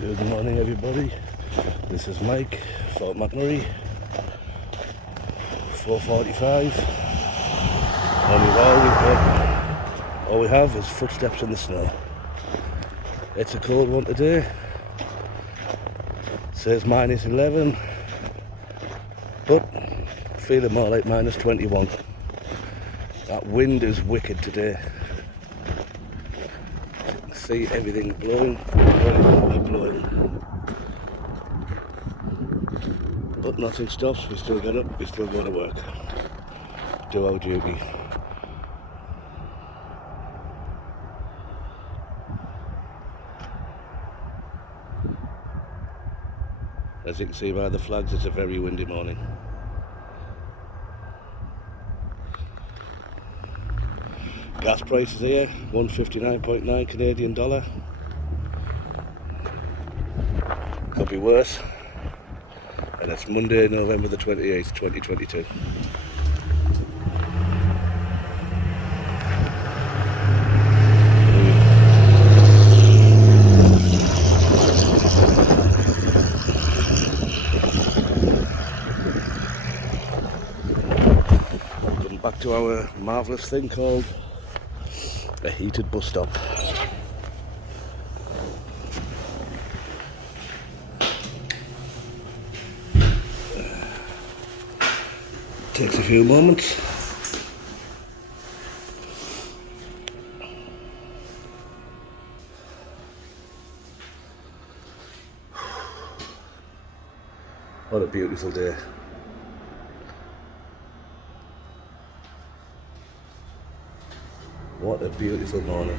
Good morning everybody, this is Mike, Fort McMurray, 4:45, and all we have is footsteps in the snow. It's a cold one today, it says -11, but feeling more like -21. That wind is wicked today. See everything blowing, but nothing stops. We still get up, we still go to work, do our duty. As you can see by the flags, it's a very windy morning. Gas prices here, 159.9 Canadian dollar. Could be worse. And it's Monday, November the 28th, 2022. Welcome back to our marvellous thing called a heated bus stop. Takes a few moments. What a beautiful day. What a beautiful morning.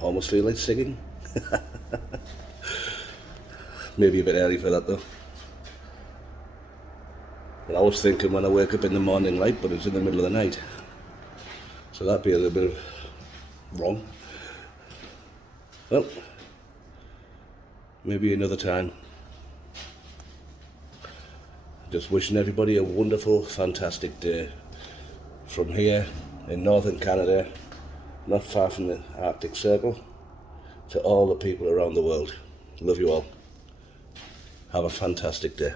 Almost feel like singing. Maybe a bit early for that though. But I was thinking when I wake up in the morning light, but it's in the middle of the night. So that'd be a little bit wrong. Well, maybe another time. Just wishing everybody a wonderful, fantastic day from here in northern Canada, not far from the Arctic Circle, to all the people around the world. Love you all. Have a fantastic day.